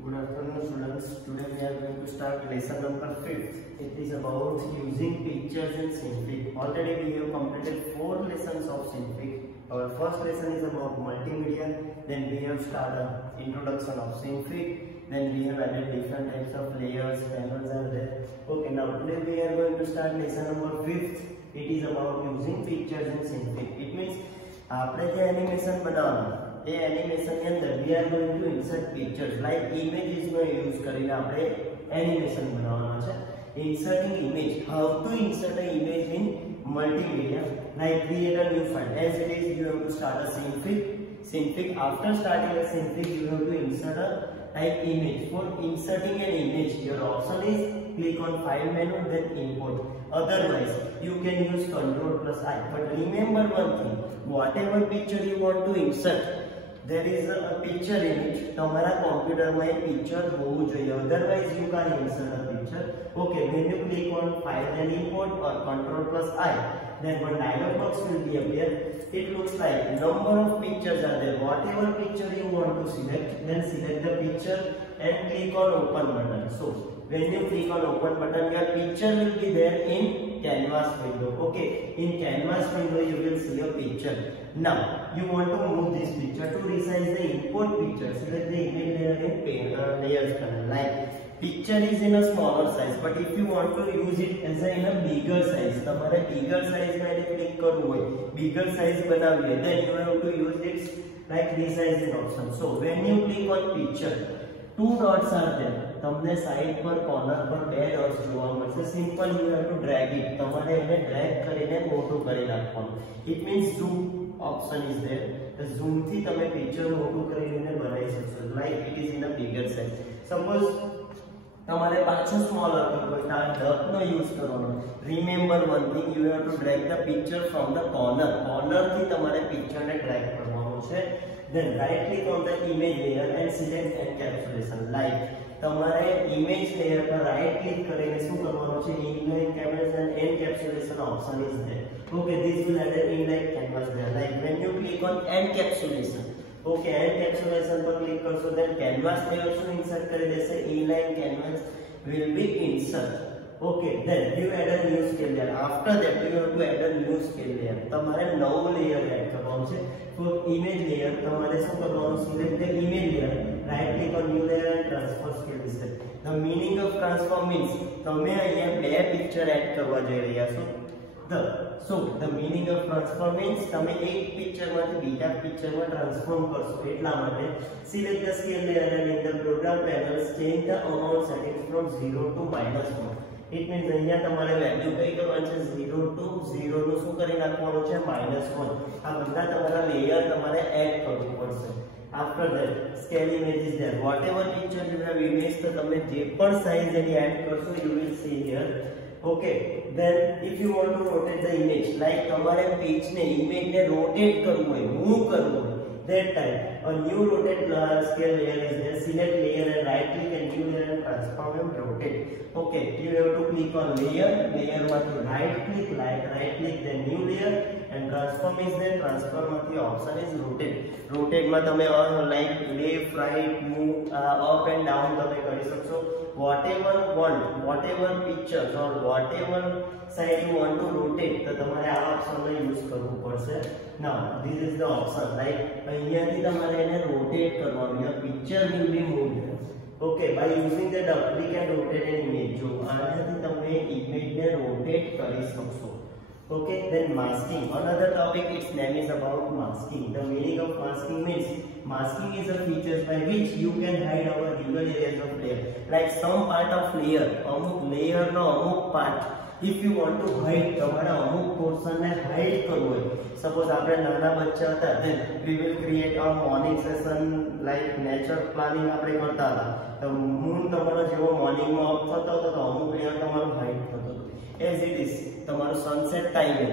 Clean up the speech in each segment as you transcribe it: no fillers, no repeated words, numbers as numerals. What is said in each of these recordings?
Good afternoon, students. Today we are going to start lesson number 5. It is about using pictures in Synfig. Already we have completed 4 lessons of Synfig. Our first lesson is about multimedia. Then we have started introduction of Synfig. Then we have added different types of layers, panels are there. Okay, now today we are going to start lesson number 5. It is about using pictures in Synfig. It means આપણે જે animation બનાવવાનું એ animation ની અંદર we are going to insert pictures like images no use કરીને આપણે animation બનાવવાનું છે. Inserting image, how to insert an image in multimedia, like create a new file. As it is, you have to start a Synfig. After starting a Synfig, you have to insert a type image. For inserting an image, your option is click on file menu, then import. Otherwise, you can use Ctrl+I. But remember one thing, whatever picture you want to insert, there is a picture image. તમારા કોમ્પ્યુટરમાં એક picture હોવું જોઈએ. Otherwise, you can't insert a picture. Okay, when you click on file and import or Ctrl+I, then one dialog box will be appear. It looks like number of pictures are there. Whatever picture you want to select, then select the picture and click on open button. So when you click on open button, your picture will be there in canvas window. Okay, in canvas window you will see a picture. Now you want to move this picture. To resize the import picture, select the image layer in layers panel. Like picture is in a smaller size, but if you want to use it as in a bigger size, તમારે bigger size માં click કરવું હોય, bigger size બનાવીએ, then you have to use it like resizing option. So when you click on picture, 2 dots are there. તમને side પર corner પર 2 dots જોવા મળશે. Simple you have to drag it. તમારે એને drag કરીને મોટું કરી નાખવાનું. It means zoom option is there. The zoom થી તમે પિક્ચર મોટું કરીને બનાવી શકશો. Like it is in a bigger size. Suppose તમારે પાછું સ્મોલર કરવું હોય તો આ ડોટ નો યુઝ કરવાનો. Remember one thing, you have to drag the picture from the corner. Corner થી તમારે પિક્ચર ને drag કરવાનું છે. Then right click on the image layer and select encapsulation. Like તમારે image layer પર right click કરીને શું કરવાનું છે, inline canvas and encapsulation option is there. Okay, this will add an inline canvas there. Like when you click on encapsulation, okay, encapsulation પર click કરશો, then canvas layer શું insert કરી દેશે, inline canvas will be insert. Okay, then you add a new scale layer. After that you have to add a new scale layer. તમારે નવું layer add કરવાનું છે. For image layer તમારે શું કરવાનું, select the image layer, right click on new layer and transfer scale list. The meaning of transform means તમે અહીંયા બે પિક્ચર એડ કરવા જઈ રહ્યા છો. The meaning of transform means તમે એક પિક્ચરમાંથી બીજા પિક્ચરમાં ટ્રાન્સફોર્મ કરશો. એટલા માટે select the scale layer and in the program panel change the amount setting from 0 to -1. It means અહીંયા તમારે વેલ્યુ કઈ કરવાની છે, 0 to 0 નું શું કરી નાખવાનું છે, -1. આ બધા તમારા લેયર તમારે એડ કરવું પડશે. After that scale image is there. Whatever picture you have image, તો તમે જે પણ સાઈઝ એની એડ કરશો, you will see here. Okay, then if you want to rotate the image, like તમારે પેજ ને ઇમેજ ને રોટેટ કરવું હોય, મૂવ કરવું હોય, that time a new rotate scale layer is there. Select layer and right click and new layer and transform and rotate. Okay, you have to click on layer માંથી right click then new layer and transform is there. Transform માંથી option is rotate માં તમે like left right move up and down તમે કરી શકશો. whatever pictures or whatever side you want to rotate, તો તમારે આ option નો યુઝ કરવું પડશે. Now this is the option, like અહીંયાથી તમારે એને rotate કરવાનું. your picture will be moved. Okay, by using the dot we can rotate an image. જો આનાથી તમે image ને rotate કરી શકશો. Okay, then masking, another topic. Its name is about masking. The meaning of masking means masking is a feature by which you can hide our real areas of layer. Like some part of layer, અમુક layer નો અમુક part, if you want to hide, તમારે અમુક portion ને hide કરવું હોય. Suppose આપણે નાના બચ્ચા હતા, then we will create a morning session like nature planning આપણે કરતા હતા. તો moon તમારો જેવો morning માં off થતો હતો તો અમુક layer તમારો hide થતો હતો. As it is, તમારો સનસેટ ટાઈમે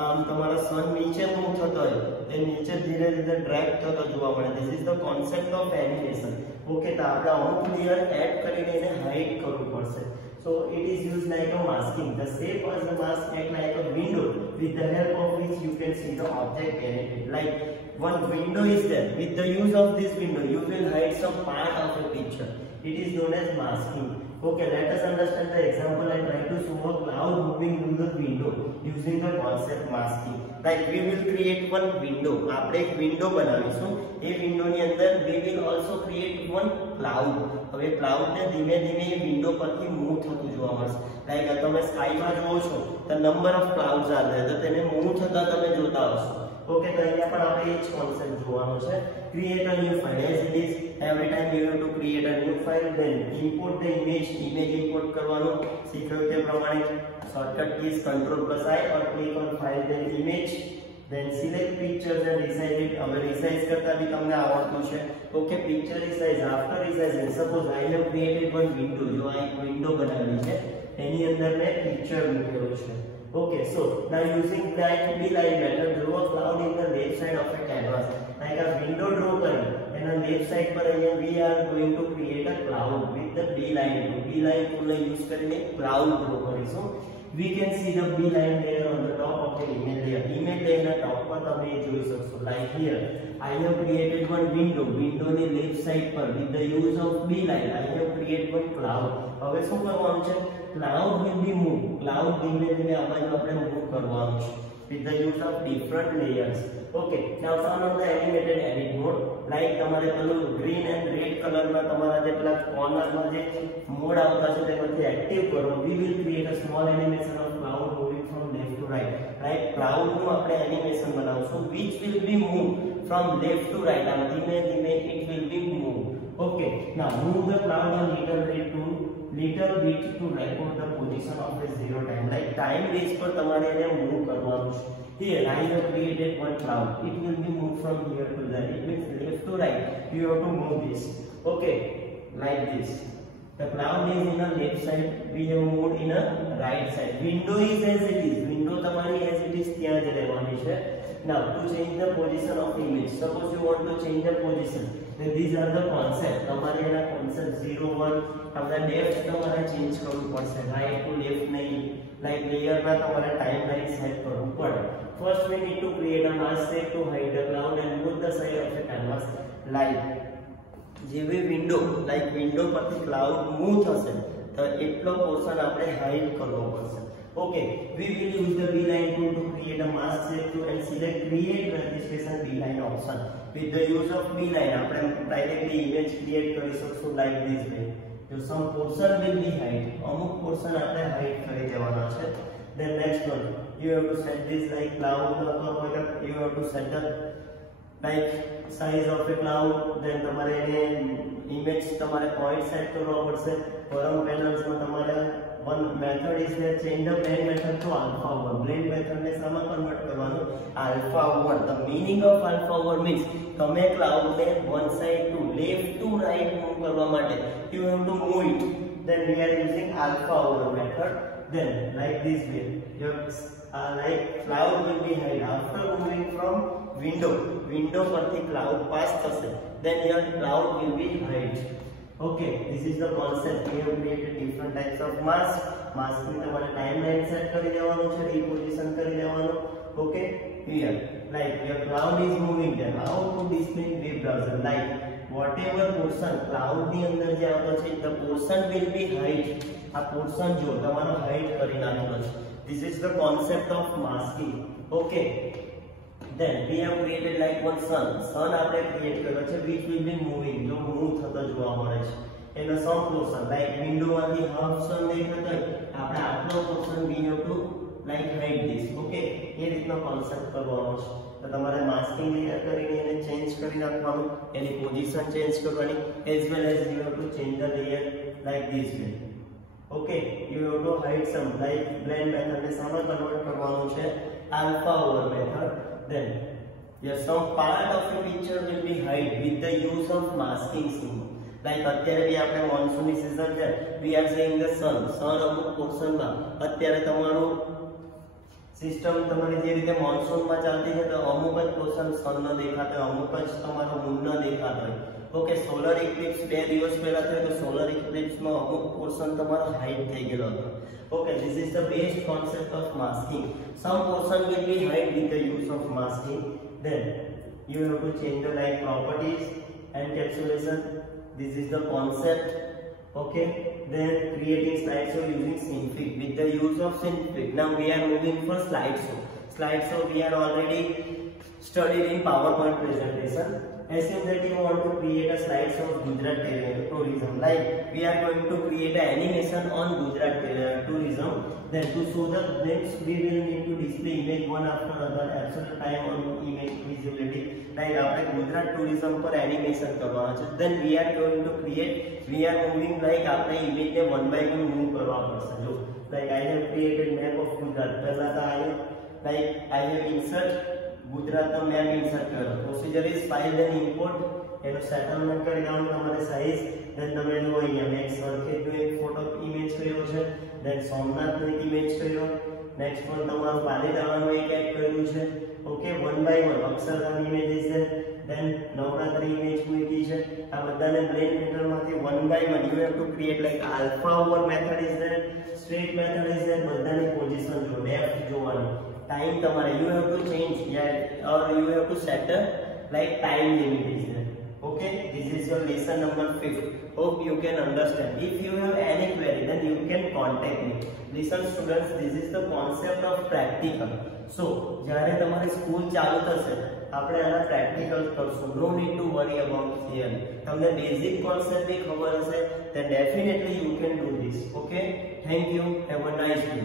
આમ તમારો સન નીચે મૂવ થતો હોય, એ નીચે ધીરે ધીરે ડ્રેગ થતો જોવા મળે. This is the concept of animation. Okay, તો આપણે અમુક લેયર એડ કરીને એને હાઇડ કરવું પડશે. So it is used like a masking. The shape of the mask act like a window with the help of which you can see the object animated. Like one window is there. With the use of this window, you will hide some part of a picture. picture. It is known as masking. Okay, let us understand the example and try to show a cloud moving through the window using the concept masking. Like we will create one window. આપણે એક window બનાવીશું. એ વિન્ડોની અંદર we will also create one cloud. હવે cloud ને ધીમે ધીમે એ window પરથી મૂવ થતું જોવા મળશે. લાઈક તમે સ્કાયમાં જોવો છો તો number of clouds are there, તો તેને મૂવ થતા તમે જોતા હશો. ઓકે, તો અહીંયા પણ આપણે એ જ કોન્સેપ્ટ જોવાનો છે. Create a new file. As it is, every time you have to create a new file, then import the image. Image import કરવાનો શીખ્યું તે પ્રમાણે shortcut keys Ctrl+I or click on file then image, then select pictures and resize it. હવે resize કરતા બી તમને આવડતું છે. Okay, picture resize. After resizing, suppose I have created one window. જો આ એક વિન્ડો બનાવી છે, એની અંદર મેં પિક્ચર મૂકેલું છે. Okay, so now using that beeline method, draw a cloud in the left side of a canvas. Like a window draw करें, and on left side पर we are going to create a cloud with the beeline tool. Beeline tool use करके cloud draw करें. So we can see the beeline layer on the top of the image layer. Image layer ना top पर तब ये जोड़ सकते. Like here, I have created one window. Window ने left side पर with the use of beeline, I have created one cloud. હવે શું કરવાનું છે? Cloud will be moved. Cloud ધીમે ધીમે આ બાજુ આપણે મૂવ કરવાનું છે with the use of different layers. Okay, now turn on the animated edit mode. Like તમારે પેલું green and red color માં તમારા જેટલા corner માં જે મોડ આવતા છે તેમાંથી એક્ટિવ કરો. We will create a small animation of cloud moving from left to right. Right, cloud નું આપણે animation બનાવશું which will be moved from left to right. આમ ધીમે ધીમે it will be moved. Okay, now move the cloud a little bit to record the position of the zero time. Like time base પર તમારે એને move કરવાનું છે. Here I have created one cloud. It will be moved from here to there. It means left to right. You have to move this. Okay, like this. The cloud is in a left side. We have moved in a right side. Window is as it is. Window તમારી as it is ત્યાં જ રહેવાની છે. Now to change the position of image. Suppose you want to change the position. Then these are the concept. તમારે એના concept 0 1 તમારે depth તમારે change કરવું પડશે. Right to left નહીં. Like layer ના તમારે timeline set કરવું પડે. First we need to create a mask set to hide the cloud and move the side of the canvas. Like જેવી વિન્ડો લાઈક વિન્ડો પરથી cloud move થશે તો એટલો પોર્શન આપણે હાઇડ કરવો પડશે. Okay, we will use the beeline tool to create a mask set to and select create registration beeline option. With the use of beeline આપણે directly image create કરી શકશું like this way. So some portion will be hide. અમુક portion આપણે hide કરી દેવાના છે. Then next one, you have to set this like cloud you have to set the like size of a cloud. Then તમારે એને image તમારે point set કરવા પડશે. Param panels માં તમારે one method is there, change the blend method to alpha 1. Blend method ને શામાં convert કરવાનું? alpha 1. The meaning of alpha 1 means તમે cloud ને one side to left to right move કરવા માટે you have to move it. Then we are using alpha 1 method. Then like this way your like cloud will be hide after moving from window પરથી cloud pass થશે. Then your cloud will be hide. Okay, this is the concept. We have created different types of mask. Mask ની તમારે timeline set કરી દેવાનું છે, reposition કરી દેવાનું. Okay, here like your cloud is moving there. How to display in web browser? Like whatever portion cloud ની અંદર જે આવતો છે the portion will be hide. આ portion જો તમારો hide કરી નાખવાનો છે. This is the concept of masking. Okay, then we have created like one sun આપણે create કર્યો છે which will be moving. જો move થતો જોવા મળે છે એનો some portion like window માંથી half sun દેખાતો હોય આપણે આટલો portion we have to like hide this. Okay, એ રીતનો concept કરવાનો છે. તો તમારે masking layer કરીને એને change કરી નાખવાનું, એની position change કરવાની as well as you have to change the layer like this way. Okay, you have to hide some like blend method ને શામાં કન્વર્ટ કરવાનું છે? alpha 1 method. Then yes, some part of the picture will be hide with the use of masking symbol. Like અત્યારે બી આપણે મોન્સૂનની season છે, we are seeing the sun અમુક પોર્શનમાં અત્યારે તમારું સિસ્ટમ તમારી જે રીતે મોન્સૂનમાં ચાલતી છે તો અમુક જ પોર્શન સન ન દેખાતો હોય, અમુક જ તમારો મૂન ન દેખાતો હોય. ઓકે, સોલર ઇક્લિપ્સ 2 દિવસ પહેલા થયો તો સોલર ઇક્લિપ્સમાં અમુક પોર્શન તમારો હાઇડ થઈ ગયેલો હતો. Okay, this is the base concept of masking. Some portion will be hide with the use of masking. Then you have to change the like properties, encapsulation, This is the concept. Okay, then creating slideshow using Synfig with the use of Synfig. Now we are moving for slideshow. Slideshow we are already studied in PowerPoint presentation. Assume that you want to create a slideshow of Gujarat tourism. Like we are going to create an animation on Gujarat tourism. Then to show the next, we will need to display image one after another, absolute time on image visibility. Like આપણે Gujarat tourism પર animation કરવાનો છે. Then we are going to create. We are moving like આપણે image ને one by one move કરવા પડશે. જો like I have created map of Gujarat. પહેલા તો I have insert ગુજરાતનો મેપ ઇન્સર્ટ કરો. Procedure is file then import, એનો સેટલમેન્ટ કરી દેવાનું તમારે સાઈઝ. ધેન તમે જો અહીંયા નેક્સ્ટ સરખેજનો એક ફોટો ઇમેજ કર્યો છે, ધેન સોમનાથનો એક ઇમેજ કર્યો, નેક્સ્ટ પણ તમારું પાલીતાણાનો એક એડ કર્યું છે. Okay, one by one Akshardham images છે, ધેન નવરાત્રી ઇમેજ મૂકી છે. આ બધાને બ્લેન્ડ મેથડમાંથી one by one you have to create like alpha over method is there, straight method is there. બધાની પોઝિશન જો ડેપ્થ જોવાની, time તમારે you have to change, yeah, or you have to set a like time limit is there. Okay, this is your lesson number 5. Hope you can understand. If you have any query, then you can contact me. Listen students, this is the concept of practical. So જ્યારે તમારી school ચાલુ થશે આપણે આના practical કરશું. No need to worry about theory. તમને basic concept બી ખબર હશે, then definitely you can do this. Okay, thank you, have a nice day.